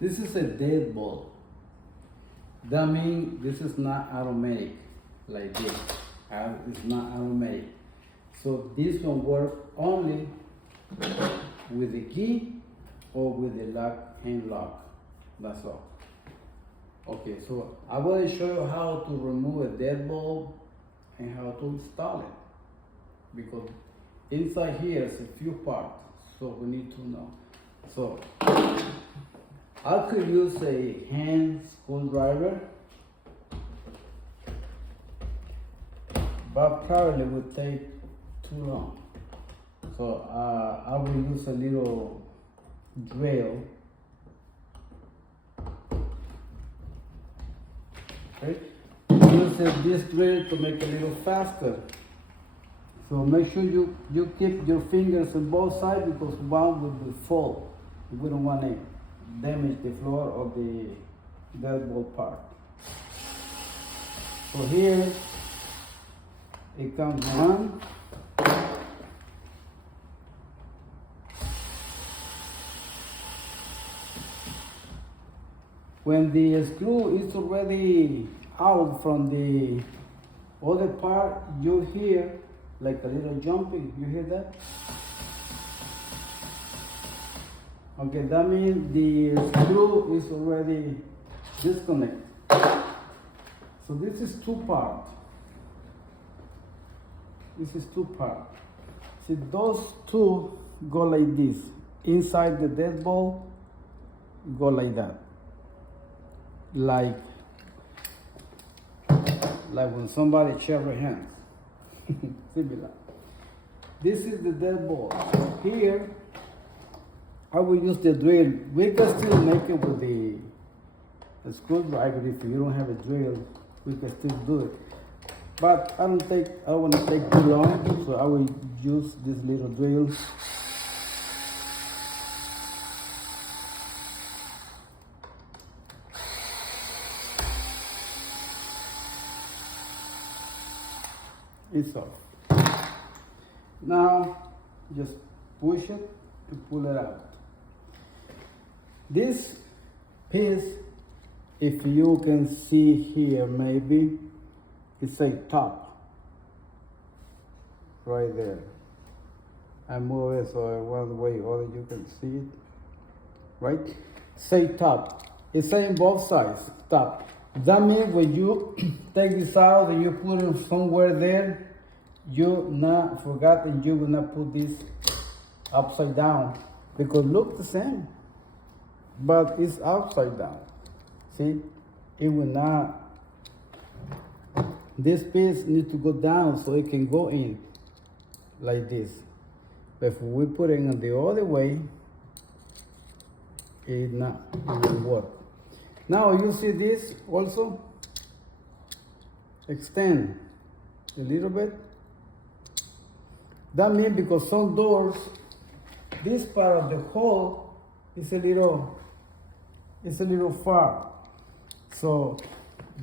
This is a deadbolt. That means this is not automatic like this. It's not automatic. So this one works only with the key or with the lock and lock. That's all. Okay, so I want to show you how to remove a deadbolt and how to install it. Because inside here is a few parts, so we need to know. So I could use a hand screwdriver, but probably would take too long. So I will use a little drill. Okay, use this drill to make it a little faster. So make sure you keep your fingers on both sides because one will fall. We don't want to damage the floor or the deadbolt part. So here it comes one. When the screw is already out from the other part, you hear like a little jumping. You hear that? Okay, that means the screw is already disconnected. So this is two parts. This is two parts. See, those two go like this. Inside the deadbolt, go like that. Like when somebody shakes your hands. Similar. This is the deadbolt. So here, I will use the drill. We can still make it with the screwdriver. If you don't have a drill, we can still do it. But I don't want to take too long, so I will use this little drill. It's off. Now, just push it to pull it out. This piece, if you can see here, maybe it's a top right there. I move it so one way or other you can see it, right? Say top. It's saying both sides, top. That means when you take this out and you put it somewhere there, you not forgot and you will not put this upside down because look the same, but it's upside down. See, it will not. This piece needs to go down so it can go in like this. But if we put it in the other way, it will work. Now you see this also extend a little bit. That means because some doors, this part of the hole is a little far. So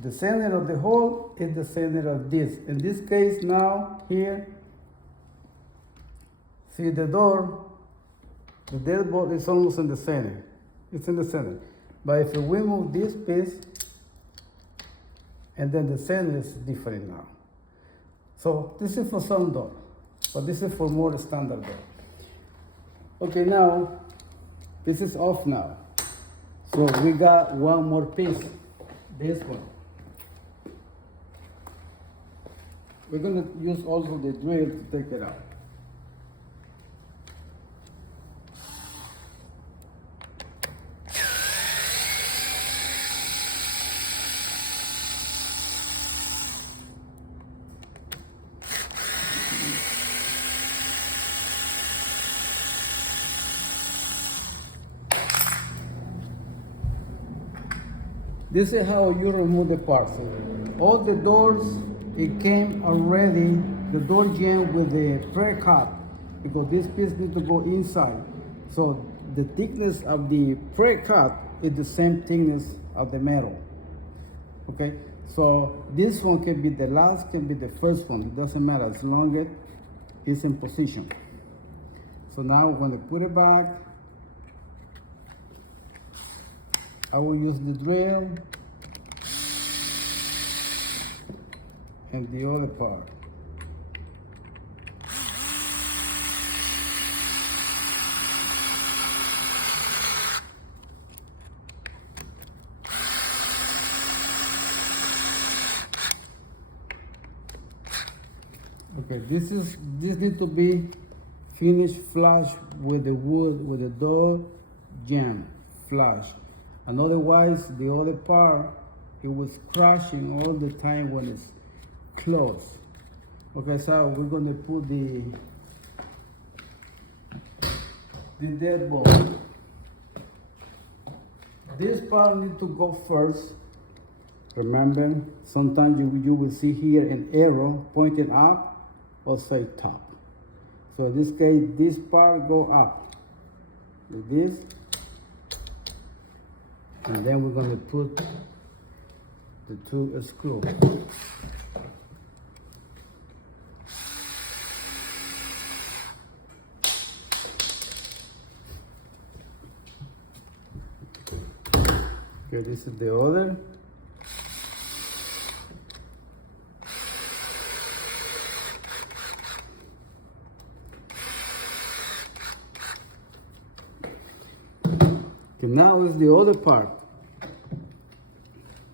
the center of the hole is the center of this. In this case now here, see the door, the deadbolt is almost in the center. It's in the center. But if we move this piece, and then the center is different now. So this is for some door, but this is for more standard door. Okay, now this is off now. So we got one more piece, this one. We're gonna use also the drill to take it out. This is how you remove the parts. All the doors, it came already, the door jamb with the pre-cut, because this piece needs to go inside. So the thickness of the pre-cut is the same thickness of the metal. Okay, so this one can be the last, can be the first one. It doesn't matter as long as it's in position. So now we're going to put it back. I will use the drill and the other part. Okay, this needs to be finished flush with the wood, with the door jamb flush, and otherwise the other part it was crashing all the time when it's closed. Okay, so we're gonna put the deadbolt. This part needs to go first. Remember, sometimes you will see here an arrow pointing up or say top. So in this case, this part go up like this, and then we're going to put the two screws. Okay, this is the other. Okay, now is the other part.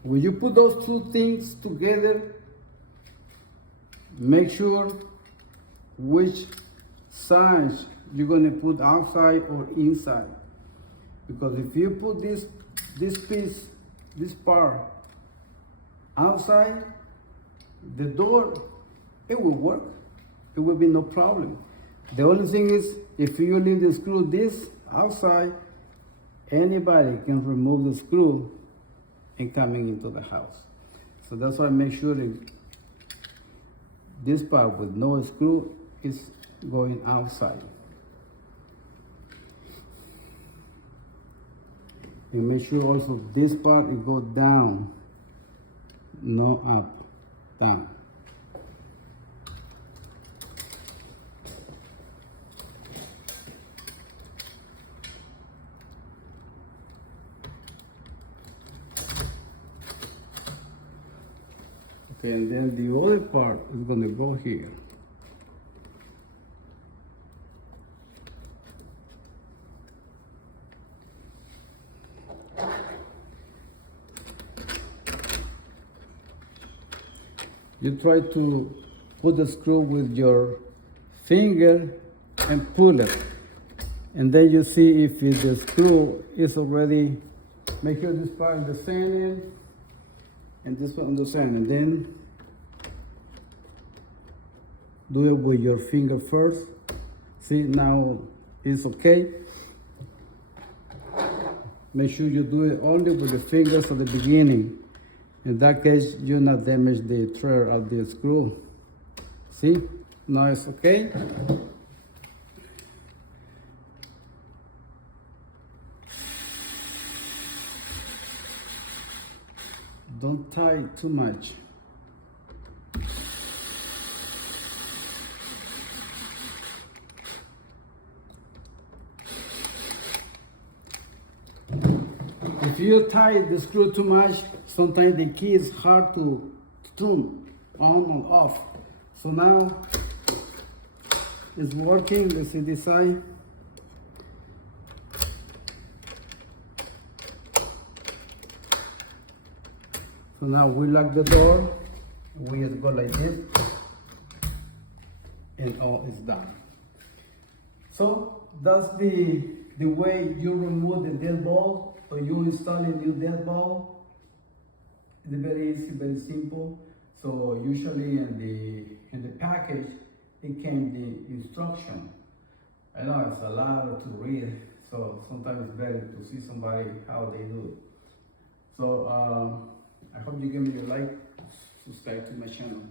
When you put those two things together, make sure which side you're going to put outside or inside. Because if you put this piece, this part outside, the door, it will work. It will be no problem. The only thing is, if you leave the screw this outside, anybody can remove the screw and coming into the house. So that's why I make sure that this part with no screw is going outside. And make sure also this part it goes down, no up, down. Okay, and then the other part is going to go here. You try to put the screw with your finger and pull it. And then you see if the screw is already, make sure this part is the same end and this one on the same, and then do it with your finger first. See, now it's okay. Make sure you do it only with the fingers at the beginning. In that case, you not damage the thread of the screw. See, now it's okay. Don't tie too much. If you tie the screw too much, sometimes the key is hard to turn on and off. So now it's working. Let's see this side. So now we lock the door. We just go like this, and all is done. So that's the way you remove the deadbolt. So you install a new deadbolt. It's very easy, very simple. So usually in the package, it came the instruction. I know it's a lot to read, so sometimes it's better to see somebody how they do it. So I hope you give me a like, subscribe to my channel.